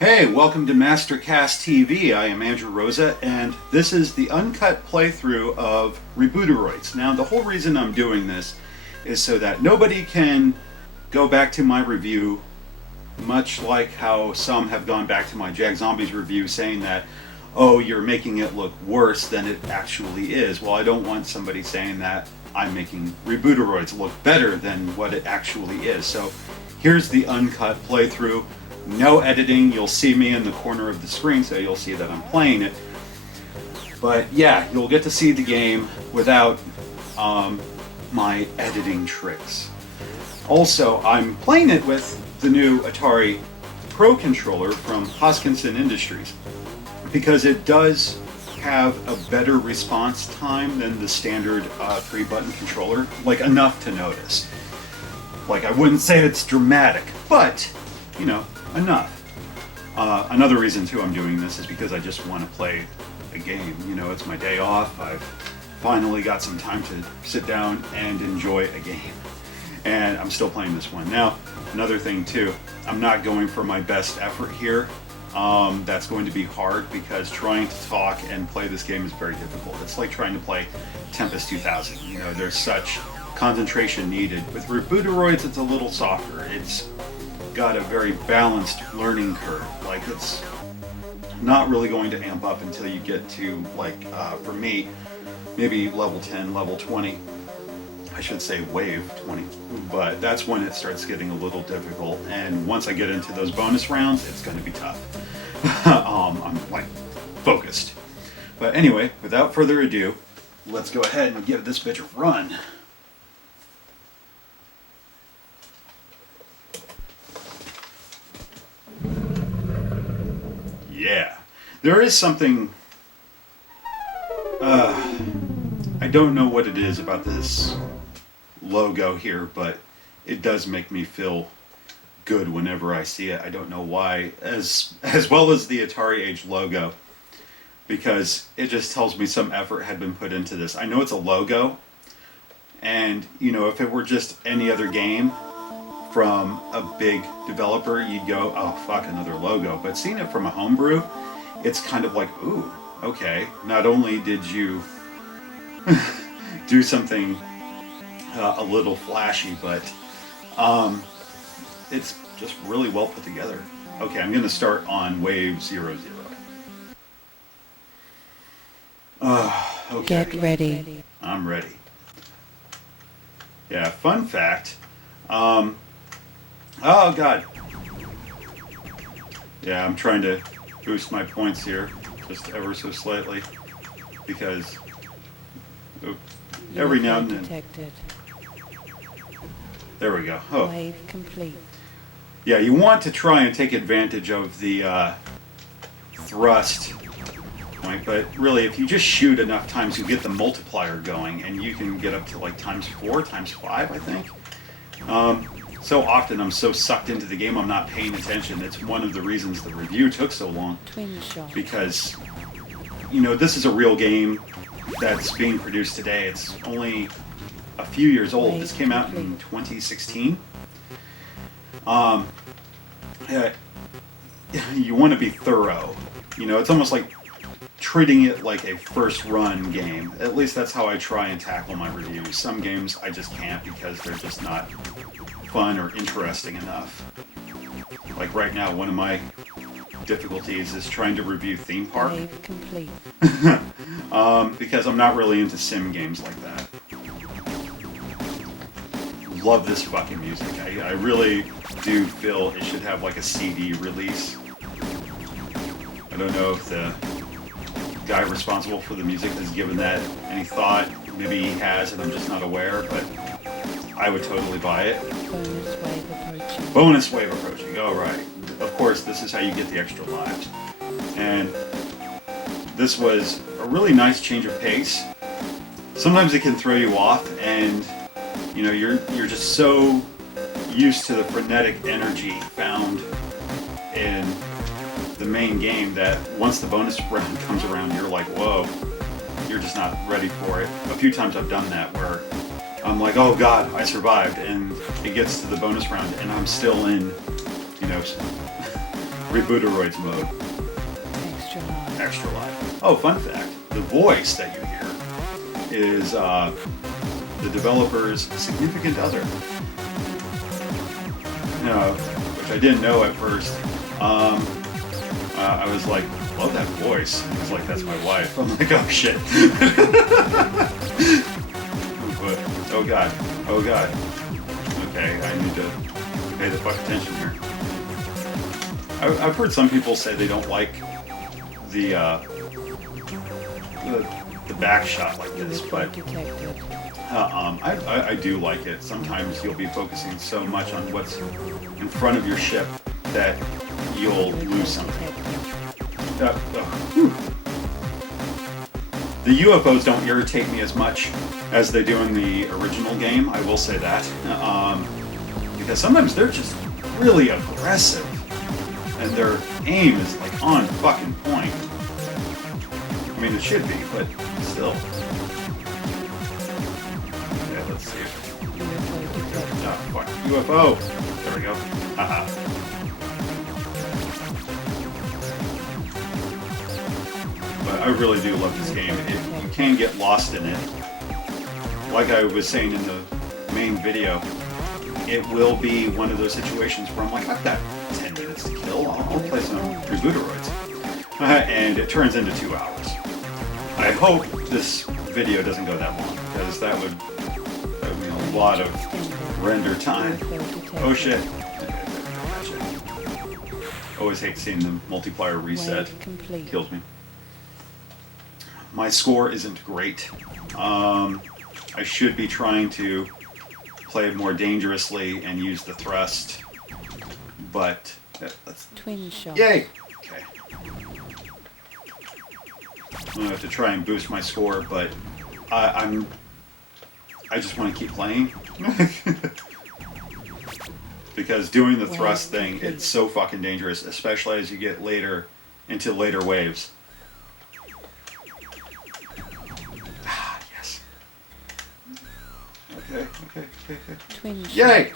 Hey, welcome to Mastercast TV. I am Andrew Rosa, and this is the uncut playthrough of Rebooteroids. Now, the whole reason I'm doing this is so that nobody can go back to my review, much like how some have gone back to my Jag Zombies review saying that, oh, you're making it look worse than it actually is. Well, I don't want somebody saying that I'm making Rebooteroids look better than what it actually is. So here's the uncut playthrough. No editing. You'll see me in the corner of the screen, so you'll see that I'm playing it. But yeah, you'll get to see the game without my editing tricks. Also, I'm playing it with the new Atari Pro controller from Hoskinson Industries because it does have a better response time than the standard 3-button controller, like enough to notice. Like, I wouldn't say it's dramatic, but, you know, enough. Another reason too I'm doing this is because I just want to play a game. You know, it's my day off. I've finally got some time to sit down and enjoy a game. And I'm still playing this one. Now, another thing too, I'm not going for my best effort here. That's going to be hard because trying to talk and play this game is very difficult. It's like trying to play Tempest 2000. You know, there's such concentration needed. With Rebooteroids, it's a little softer. It's got a very balanced learning curve. Like, it's not really going to amp up until you get to, like, for me, maybe level 10, level 20. I should say wave 20, but that's when it starts getting a little difficult. And once I get into those bonus rounds, it's going to be tough. I'm like focused. But anyway, without further ado, let's go ahead and give this bitch a run. Yeah, there is something, I don't know what it is about this logo here, but it does make me feel good whenever I see it. I don't know why, as well as the AtariAge logo, because it just tells me some effort had been put into this. I know it's a logo, and you know, if it were just any other game from a big developer, you'd go, oh fuck, another logo. But seeing it from a homebrew, it's kind of like, ooh, okay, not only did you do something a little flashy, but it's just really well put together. Okay, I'm gonna start on wave 00. Okay. Get ready. I'm ready. Yeah, fun fact. Oh god. Yeah, I'm trying to boost my points here, just ever so slightly, because every now and then. Detected. There we go. Oh. Wave complete. Yeah, you want to try and take advantage of the thrust point, but really, if you just shoot enough times, you get the multiplier going, and you can get up to like ×4, ×5, I think. So often I'm so sucked into the game I'm not paying attention. It's one of the reasons the review took so long. Twin shot. Because, you know, this is a real game that's being produced today. It's only a few years old. This came out in 2016. You want to be thorough. You know, it's almost like treating it like a first run game. At least that's how I try and tackle my reviews. Some games I just can't because they're just not fun or interesting enough. Like right now, one of my difficulties is trying to review Theme Park. Wave complete. Because I'm not really into sim games like that. Love this fucking music. I really do feel it should have like a CD release. I don't know if the guy responsible for the music has given that any thought. Maybe he has and I'm just not aware, but I would totally buy it. Bonus wave approaching. Bonus wave approaching. Oh, right. Of course, this is how you get the extra lives. And this was a really nice change of pace. Sometimes it can throw you off, and you know, you're just so used to the frenetic energy found in the main game that once the bonus round comes around, you're like, whoa, you're just not ready for it. A few times I've done that where I'm like, oh god, I survived, and it gets to the bonus round, and I'm still in, you know, Rebooteroids mode. Extra life. Extra life. Oh, fun fact, the voice that you hear is the developer's significant other. Which I didn't know at first. I was like, love that voice. He was like, that's my wife. I'm like, oh shit. But, oh god. Oh god. Okay, I need to pay the fuck attention here. I've heard some people say they don't like the back shot like this, but I do like it. Sometimes you'll be focusing so much on what's in front of your ship that you'll lose something. The UFOs don't irritate me as much as they do in the original game, I will say that. Because sometimes they're just really aggressive. And their aim is like on fucking point. I mean, it should be, but still. Yeah, let's see. Oh, fuck. UFO! There we go. Haha. But I really do love this game. You can get lost in it. Like I was saying in the main video, it will be one of those situations where I'm like, I've got 10 minutes to kill. I'll play some Rebooteroids. And it turns into 2 hours. I hope this video doesn't go that long, because that would mean a lot of render time. Oh shit. Always hate seeing the multiplier reset. Kills me. My score isn't great. I should be trying to play more dangerously and use the thrust, but let's... Twin shot. Yay! Okay. I'm gonna have to try and boost my score, but I just want to keep playing. Because doing the thrust thing, it's so fucking dangerous, especially as you get later into later waves. Ah, yes. Okay. Twin shot. Yay!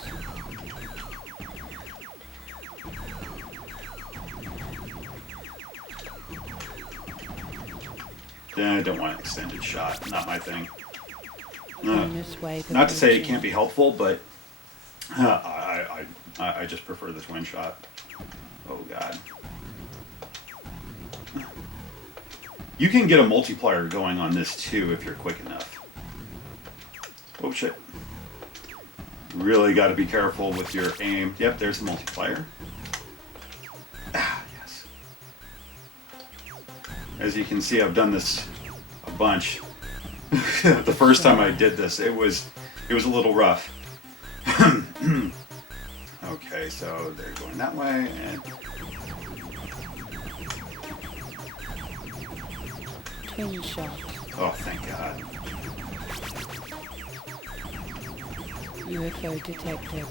I don't want an extended shot. Not my thing. Not to say it can't be helpful, but I just prefer this one shot. Oh god. You can get a multiplier going on this too if you're quick enough. Oh shit. Really got to be careful with your aim. Yep, there's the multiplier. Ah, yes. As you can see, I've done this a bunch. The first time I did this, it was a little rough. Okay, so they're going that way, and Twin shot. oh, thank God. UFO detected.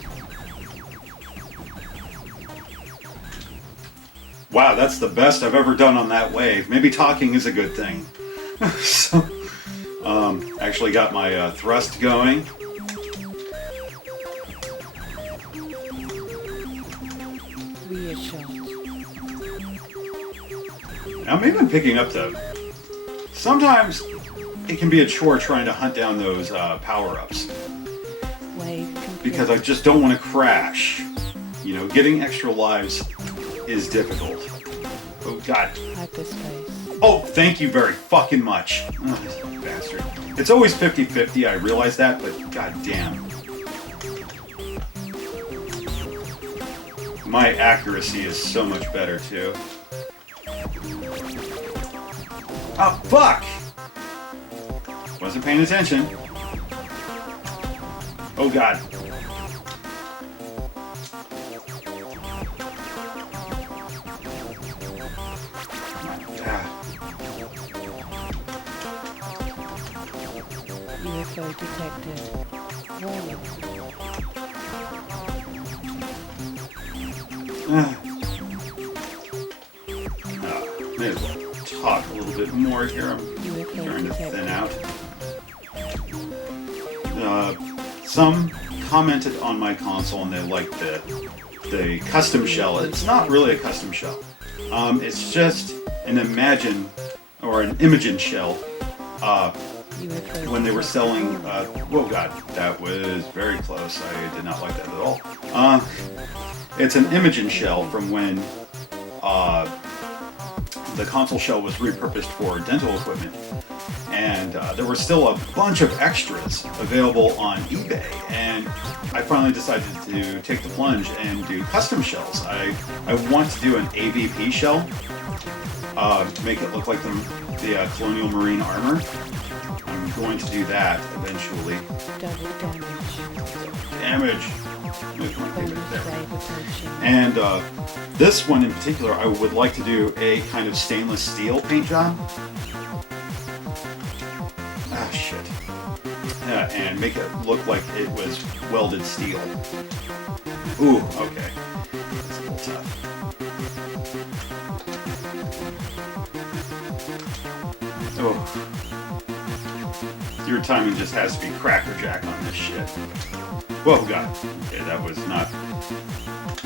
Wow, that's the best I've ever done on that wave. Maybe talking is a good thing. So, actually got my thrust going. Rear shot. I'm even picking up sometimes it can be a chore trying to hunt down those power-ups. Wave complete. Because I just don't want to crash. You know, getting extra lives is difficult. Oh, God. Hyperspace. Oh, thank you very fucking much. Oh, bastard. It's always 50-50, I realize that, but goddamn. My accuracy is so much better, too. Oh, fuck! Wasn't paying attention. Oh, God. UFO detected. Warning. May as well talk a little bit more here. I'm UFO trying to detected. thin out. some commented on my console and they liked the custom shell. It's not really a custom shell. It's just an Imogen shell. When they were selling, oh god, that was very close. I did not like that at all. It's an Imogen shell from when the console shell was repurposed for dental equipment. And there were still a bunch of extras available on eBay, and I finally decided to take the plunge and do custom shells. I want to do an AVP shell, to make it look like the Colonial Marine armor. I'm going to do that eventually. Double Damage. And this one in particular, I would like to do a kind of stainless steel paint job. Ah, shit. And make it look like it was welded steel. Ooh, okay. That's a little tough. Oh. Your timing just has to be crackerjack on this shit. Whoa, God. Okay, that was not...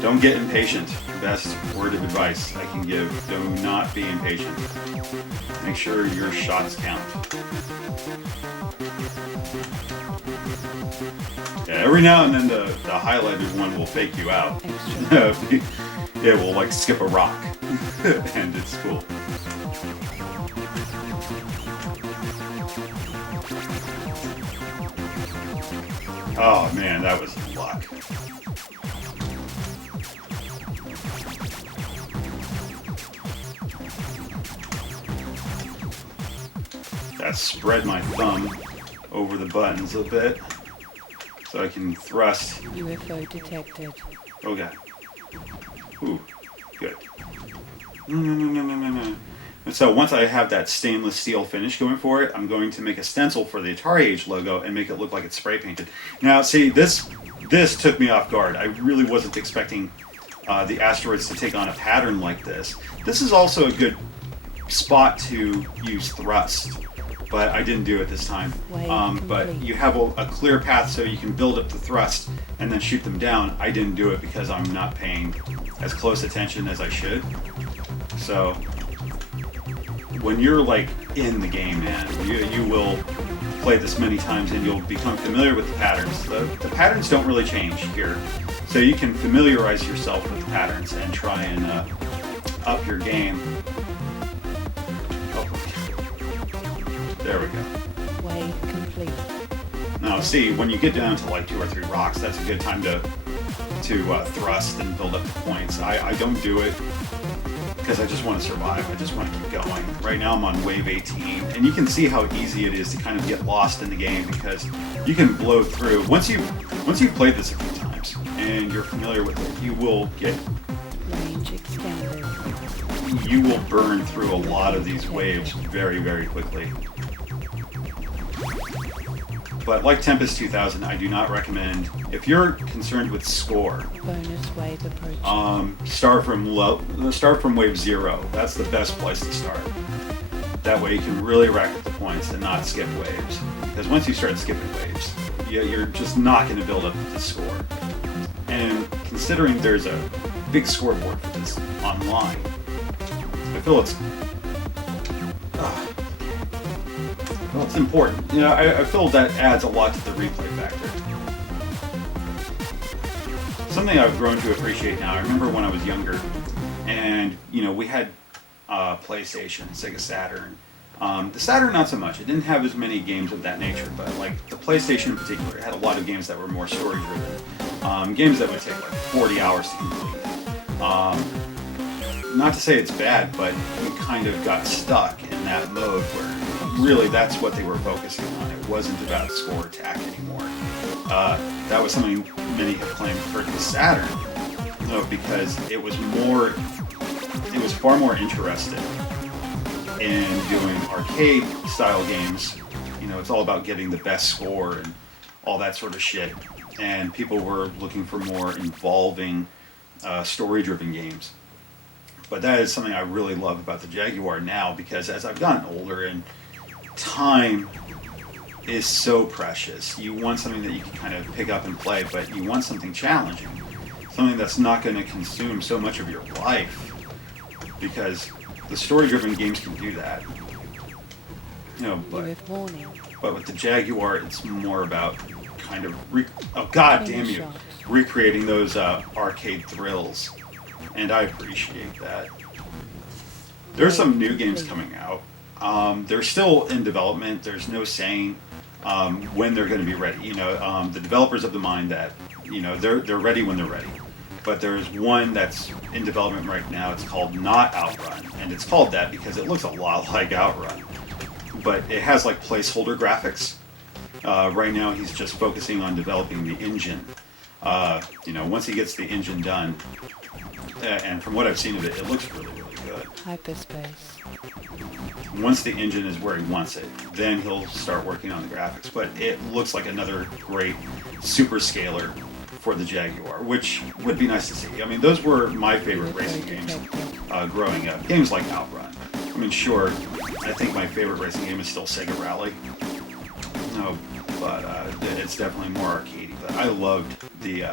Don't get impatient. Best word of advice I can give. Do not be impatient. Make sure your shots count. Yeah, every now and then the highlighted one will fake you out. It will like skip a rock. And it's cool. Oh man, that was luck. That spread my thumb over the buttons a bit so I can thrust. UFO detected. Oh god. Ooh, good. No. And so once I have that stainless steel finish going for it, I'm going to make a stencil for the AtariAge logo and make it look like it's spray painted. Now, see, this took me off guard. I really wasn't expecting the asteroids to take on a pattern like this. This is also a good spot to use thrust, but I didn't do it this time. But you have a clear path so you can build up the thrust and then shoot them down. I didn't do it because I'm not paying as close attention as I should. So when you're like in the game, man, you will play this many times and you'll become familiar with the patterns. The patterns don't really change here, so you can familiarize yourself with the patterns and try and up your game. Oh, there we go. Way complete. Now, see, when you get down to like 2 or 3 rocks, that's a good time to thrust and build up the points. I don't do it because I just want to survive. I just want to keep going. Right now I'm on wave 18, and you can see how easy it is to kind of get lost in the game because you can blow through. Once you've played this a few times and you're familiar with it, you will get Range extended. You will burn through a lot of these waves very, very quickly. But like Tempest 2000, I do not recommend, if you're concerned with score, Bonus wave approaching. start from wave 0. That's the best place to start. That way you can really rack up the points and not skip waves. Because once you start skipping waves, you're just not going to build up the score. And considering there's a big scoreboard for this online, I feel it's well, it's important. You know, I feel that adds a lot to the replay factor. Something I've grown to appreciate now. I remember when I was younger, and we had PlayStation, Sega Saturn. The Saturn not so much. It didn't have as many games of that nature, but like the PlayStation in particular, it had a lot of games that were more story driven. Games that would take like 40 hours to complete. Not to say it's bad, but we kind of got stuck in that mode where really that's what they were focusing on. It wasn't about score attack anymore. That was something many have claimed for the Saturn, because it was far more interested in doing arcade style games. It's all about getting the best score and all that sort of shit. And people were looking for more involving story-driven games. But that is something I really love about the Jaguar now, because as I've gotten older and time is so precious. You want something that you can kind of pick up and play, but you want something challenging. Something that's not going to consume so much of your life. Because the story-driven games can do that. You know, but with the Jaguar, it's more about kind of recreating those arcade thrills, and I appreciate that. There's some new games coming out. They're still in development. There's no saying when they're going to be ready. You know, the developers of the mind that they're ready when they're ready. But there's one that's in development right now. It's called Not Outrun, and it's called that because it looks a lot like Outrun, but it has like placeholder graphics. Right now, he's just focusing on developing the engine. Once he gets the engine done, and from what I've seen of it, it looks really, really good. Hyperspace. Once the engine is where he wants it, then he'll start working on the graphics. But it looks like another great super scaler for the Jaguar, which would be nice to see. I mean, those were my favorite racing games growing up. Games like Outrun. I mean, sure, I think my favorite racing game is still Sega Rally. No, but it's definitely more arcadey. But I loved the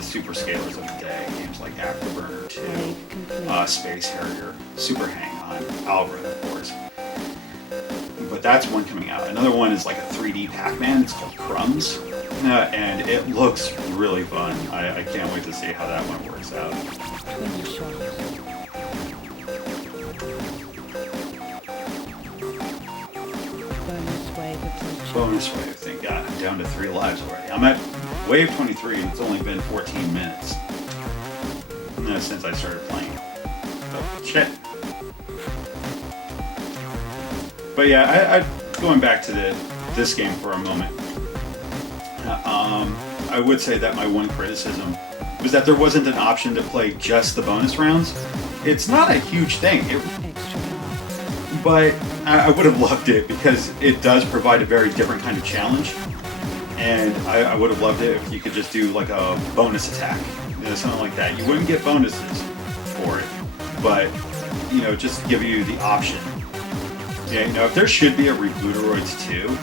super scalers of the day. Games like Afterburner 2, Space Harrier, Super Hang-On, Alvin, of course. But that's one coming out. Another one is like a 3D Pac-Man. It's called Crumbs. And it looks really fun. I can't wait to see how that one works out. Bonus wave, thank God. I'm down to 3 lives already. I'm at wave 23 and it's only been 14 minutes since I started playing. Oh, shit. But yeah, I going back to this game for a moment. I would say that my one criticism was that there wasn't an option to play just the bonus rounds. It's not a huge thing, but I would have loved it because it does provide a very different kind of challenge. And I would have loved it if you could just do like a bonus attack, something like that. You wouldn't get bonuses for it, but just give you the option. Yeah, if there should be a Rebooteroids 2,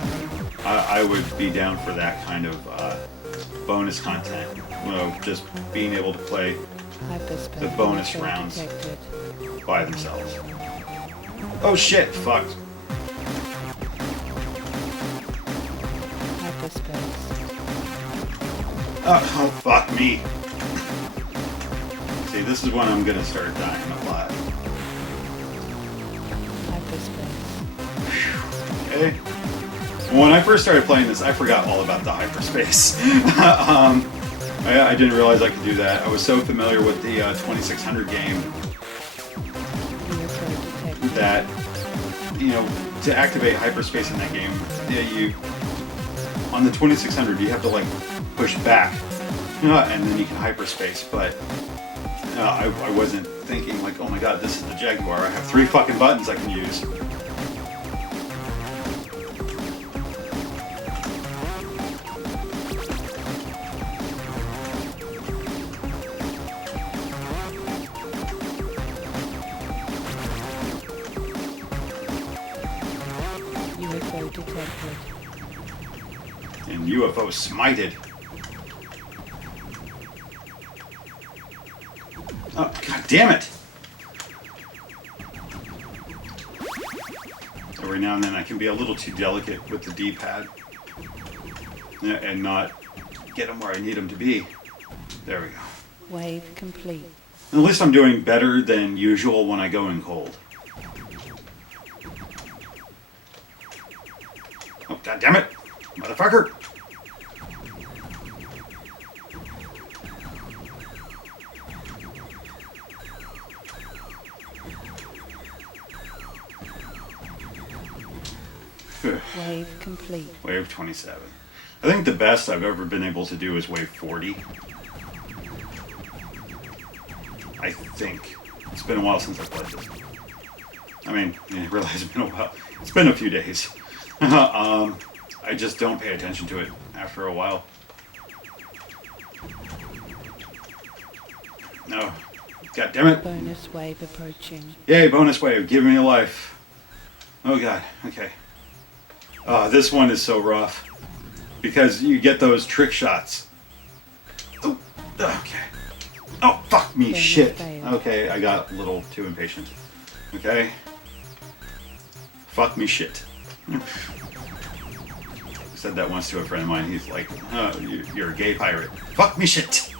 I would be down for that kind of bonus content. Just being able to play the bonus rounds by themselves. Oh shit, fuck. Oh, fuck me. See, this is when I'm gonna start dying a lot. Okay. When I first started playing this, I forgot all about the hyperspace. I didn't realize I could do that. I was so familiar with the 2600 game that, to activate hyperspace in that game, on the 2600 you have to like push back, and then you can hyperspace. But I wasn't thinking like, oh my god, this is the Jaguar. I have 3 fucking buttons I can use. And UFO smited. Oh, god damn it! Every now and then I can be a little too delicate with the D-pad and not get them where I need them to be. There we go. Wave complete. At least I'm doing better than usual when I go in cold. Oh, god damn it! Motherfucker! Wave complete. Wave 27. I think the best I've ever been able to do is wave 40. I think. It's been a while since I played this. I mean, it really has been a while. It's been a few days. I just don't pay attention to it after a while. No. God damn it. Bonus wave approaching. Yay, bonus wave. Give me a life. Oh god. Okay. This one is so rough because you get those trick shots. Oh, okay. Oh, fuck me, shit. Okay, I got a little too impatient. Okay. Fuck me, shit. I said that once to a friend of mine. He's like, oh, you're a gay pirate. Fuck me, shit.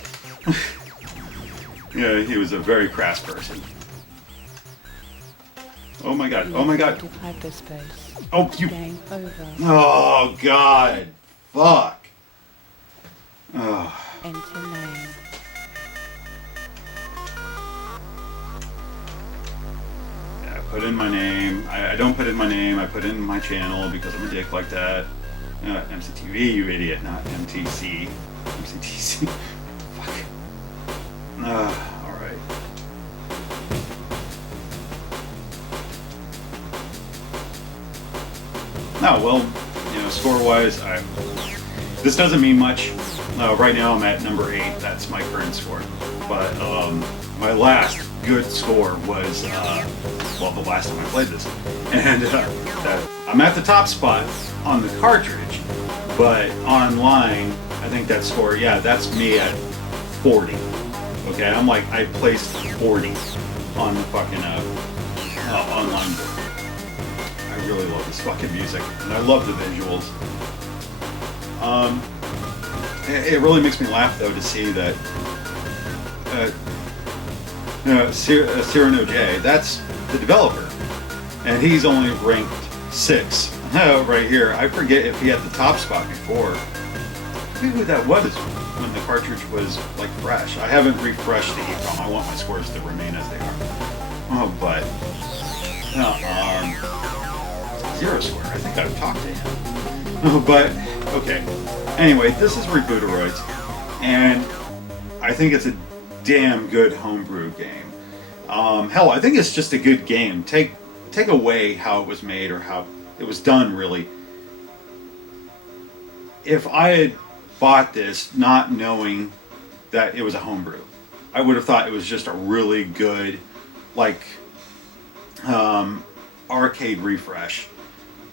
Yeah, he was a very crass person. Oh my god, oh my god. Hyperspace. Oh, you. Game over. Oh god. Fuck. Oh. Enter name. Yeah, I put in my name. I don't put in my name, I put in my channel because I'm a dick like that. MCTV, you idiot, not MTC. MCTC. Fuck. Alright. Oh, well, score-wise, this doesn't mean much. Right now I'm at number 8, that's my current score. But my last good score was, the last time I played this. And I'm at the top spot on the cartridge, but online, I think that score, that's me at 40. Okay, I placed 40 on the fucking online board. I really love this fucking music, and I love the visuals. It really makes me laugh though to see that Cyrano J, that's the developer, and he's only ranked 6 right here. I forget if he had the top spot before. I forget who that was when the cartridge was like fresh. I haven't refreshed the EEPROM. I want my scores to remain as they are. Oh, but Zero Square. I think I've talked to him. Oh, but okay. Anyway, this is Rebooteroids, and I think it's a damn good homebrew game. Hell, I think it's just a good game. Take away how it was made or how it was done, really. If I had bought this not knowing that it was a homebrew, I would have thought it was just a really good, arcade refresh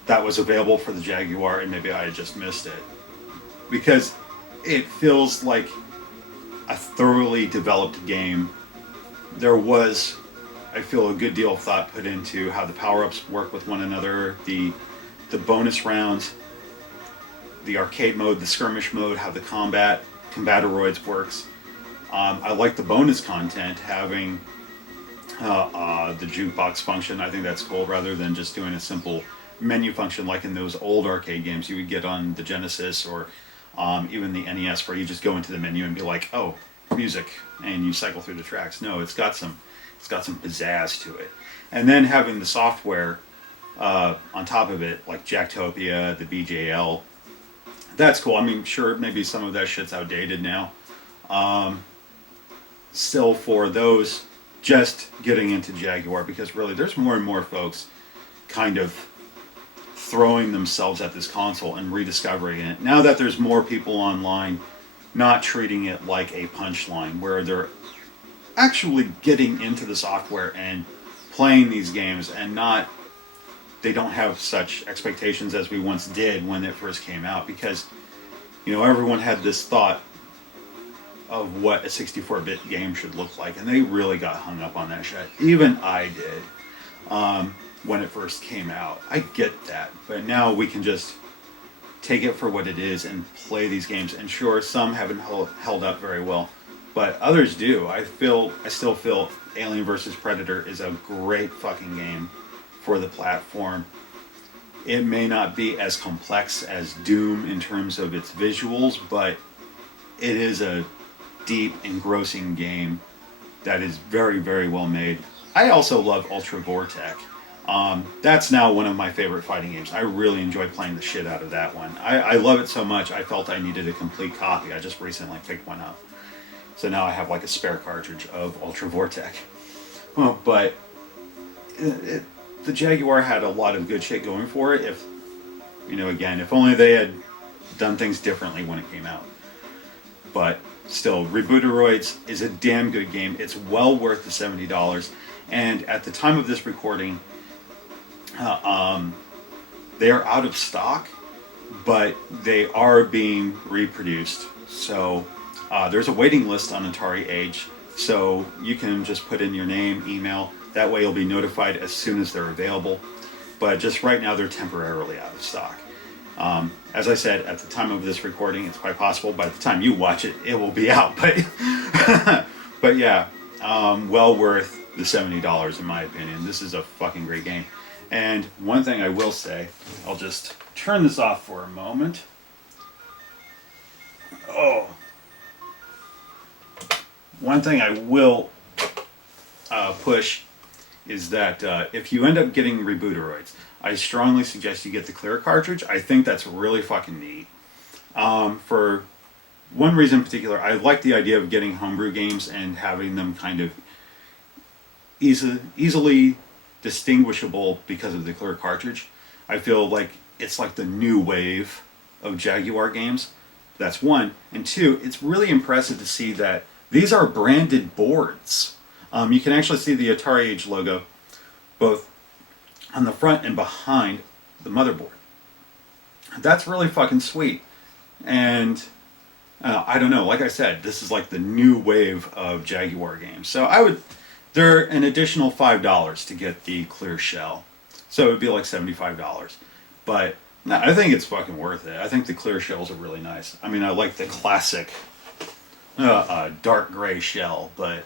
that was available for the Jaguar, and maybe I had just missed it. Because it feels like a thoroughly developed game. There was, I feel, a good deal of thought put into how the power-ups work with one another, the bonus rounds, the arcade mode, the skirmish mode, how the Combatoroids works. I like the bonus content, having the jukebox function. I think that's cool, rather than just doing a simple menu function like in those old arcade games you would get on the Genesis or even the NES, where you just go into the menu and be like, oh, music, and you cycle through the tracks. No, it's got some pizzazz to it. And then having the software on top of it, like Jacktopia, the BJL, that's cool. I mean, sure, maybe some of that shit's outdated now. Still, for those just getting into Jaguar, because really there's more and more folks kind of throwing themselves at this console and rediscovering it. Now that there's more people online not treating it like a punchline, where they're actually getting into the software and playing these games, and they don't have such expectations as we once did when it first came out, because everyone had this thought of what a 64-bit game should look like, and they really got hung up on that shit. Even I did. When it first came out. I get that, but now we can just take it for what it is and play these games. And sure, some haven't held up very well, but others do. I still feel Alien vs. Predator is a great fucking game for the platform. It may not be as complex as Doom in terms of its visuals, but it is a deep, engrossing game that is very, very well made. I also love Ultra Vortec. That's now one of my favorite fighting games. I really enjoy playing the shit out of that one. I love it so much, I felt I needed a complete copy. I just recently picked one up. So now I have like a spare cartridge of Ultra Vortec. But the Jaguar had a lot of good shit going for it. If only they had done things differently when it came out. But still, Rebooteroids is a damn good game. It's well worth the $70. And at the time of this recording, They are out of stock, but they are being reproduced. So there's a waiting list on AtariAge, so you can just put in your name, email. That way you'll be notified as soon as they're available. But just right now they're temporarily out of stock. As I said, at the time of this recording, it's quite possible by the time you watch it, it will be out. But yeah, well worth the $70 in my opinion. This is a fucking great game. And one thing I will say, I'll just turn this off for a moment. Oh. One thing I will push is that if you end up getting Rebooteroids, I strongly suggest you get the clear cartridge. I think that's really fucking neat. For one reason in particular, I like the idea of getting homebrew games and having them kind of easily distinguishable because of the clear cartridge. I feel like it's like the new wave of Jaguar games. That's one. And two, it's really impressive to see that these are branded boards. You can actually see the AtariAge logo both on the front and behind the motherboard. That's really fucking sweet. And I don't know, like I said, this is like the new wave of Jaguar games. So they're an additional $5 to get the clear shell. So it would be like $75. But no, I think it's fucking worth it. I think the clear shells are really nice. I mean, I like the classic dark gray shell, but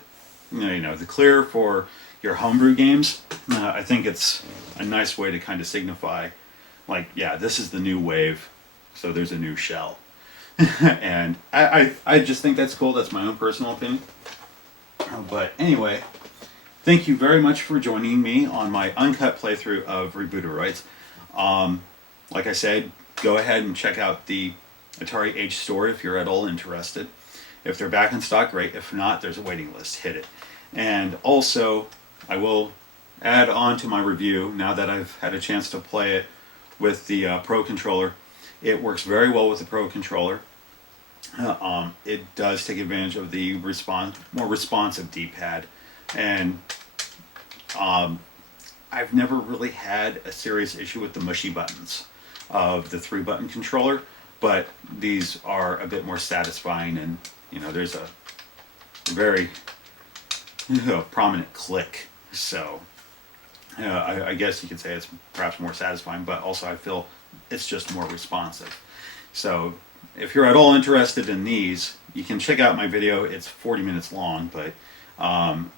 you know, the clear for your homebrew games, I think it's a nice way to kind of signify, like, yeah, this is the new wave, so there's a new shell. And I just think that's cool. That's my own personal opinion. But anyway, thank you very much for joining me on my uncut playthrough of Rebooteroids. Like I said, go ahead and check out the AtariAge store if you're at all interested. If they're back in stock, great. If not, there's a waiting list. Hit it. And also, I will add on to my review, now that I've had a chance to play it with the Pro Controller. It works very well with the Pro Controller. It does take advantage of the more responsive D-pad. And I've never really had a serious issue with the mushy buttons of the 3-button controller, but these are a bit more satisfying, and you know, there's a very prominent click. So I guess you could say it's perhaps more satisfying, but also I feel it's just more responsive. So if you're at all interested in these, you can check out my video. It's 40 minutes long, but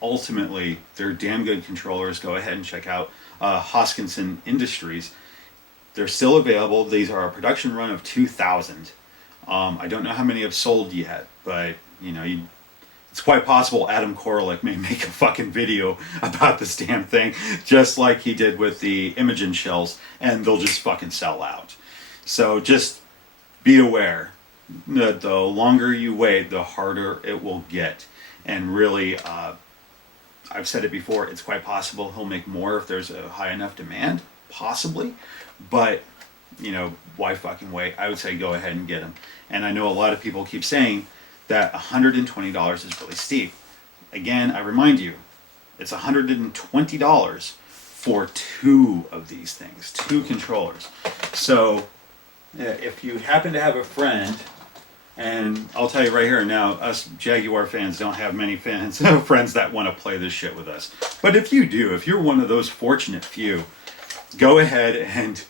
ultimately they're damn good controllers. Go ahead and check out Hoskinson Industries. They're still available. These are a production run of 2,000. I don't know how many have sold yet, but you know, it's quite possible Adam Koralik may make a fucking video about this damn thing, just like he did with the Imogen shells, and they'll just fucking sell out. So just be aware that the longer you wait, the harder it will get. And really, I've said it before, it's quite possible he'll make more if there's a high enough demand, possibly. But, you know, why fucking wait? I would say go ahead and get them. And I know a lot of people keep saying that $120 is really steep. Again, I remind you, it's $120 for 2 of these things, 2 controllers. So if you happen to have a friend, and I'll tell you right here now, us Jaguar fans don't have many friends that want to play this shit with us. But if you do, if you're one of those fortunate few, go ahead and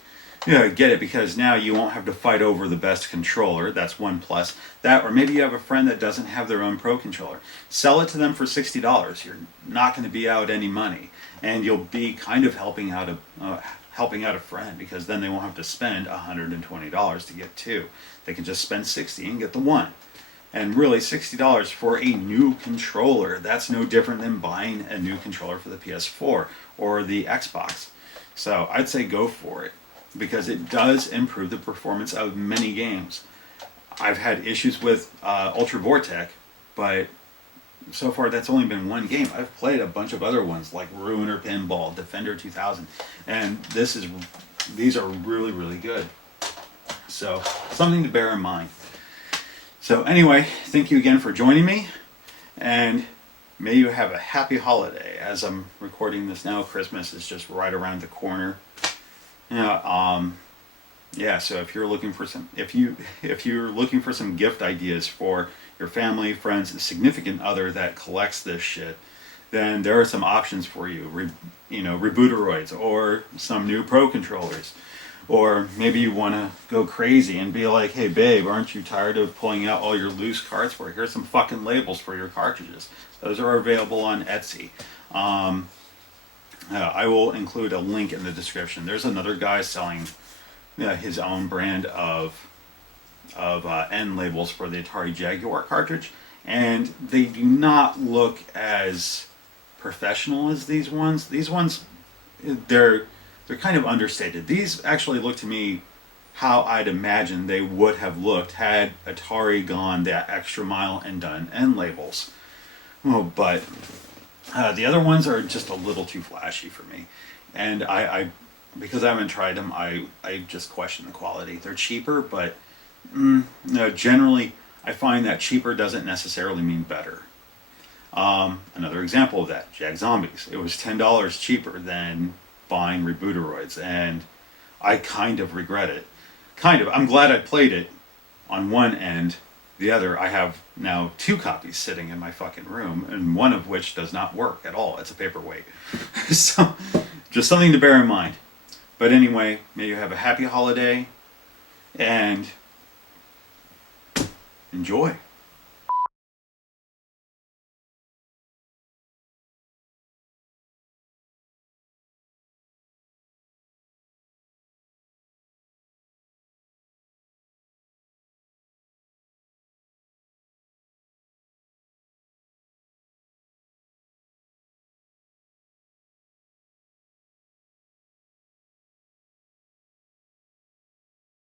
get it, because now you won't have to fight over the best controller. That's one plus. That, or maybe you have a friend that doesn't have their own Pro Controller. Sell it to them for $60. You're not going to be out any money, and you'll be kind of helping out a friend, because then they won't have to spend $120 to get 2. They can just spend $60 and get the 1. And really, $60 for a new controller, that's no different than buying a new controller for the PS4 or the Xbox. So I'd say go for it, because it does improve the performance of many games. I've had issues with Ultra Vortec, but so far that's only been one game. I've played a bunch of other ones like Ruiner Pinball, Defender 2000, and these are really, really good. So something to bear in mind. So anyway, thank you again for joining me, and may you have a happy holiday. As I'm recording this now, Christmas is just right around the corner. Yeah, so if you're looking for some, if you're looking for some gift ideas for your family, friends, a significant other that collects this shit, then there are some options for you. Rebooteroids or some new Pro controllers, or maybe you want to go crazy and be like, "Hey, babe, aren't you tired of pulling out all your loose cards for it? Here's some fucking labels for your cartridges." Those are available on Etsy. I will include a link in the description. There's another guy selling his own brand of end labels for the Atari Jaguar cartridge, and they do not look as professional as these ones. These ones, they're kind of understated. These actually look to me how I'd imagine they would have looked had Atari gone that extra mile and done end labels. Oh, but the other ones are just a little too flashy for me, and I because I haven't tried them, I just question the quality. They're cheaper, but no, generally I find that cheaper doesn't necessarily mean better. Another example of that, Jag Zombies. It was $10 cheaper than buying Rebooteroids, and I kind of regret it. Kind of. I'm glad I played it on one end. The other, I have now 2 copies sitting in my fucking room, and one of which does not work at all. It's a paperweight. So, just something to bear in mind. But anyway, may you have a happy holiday, and enjoy.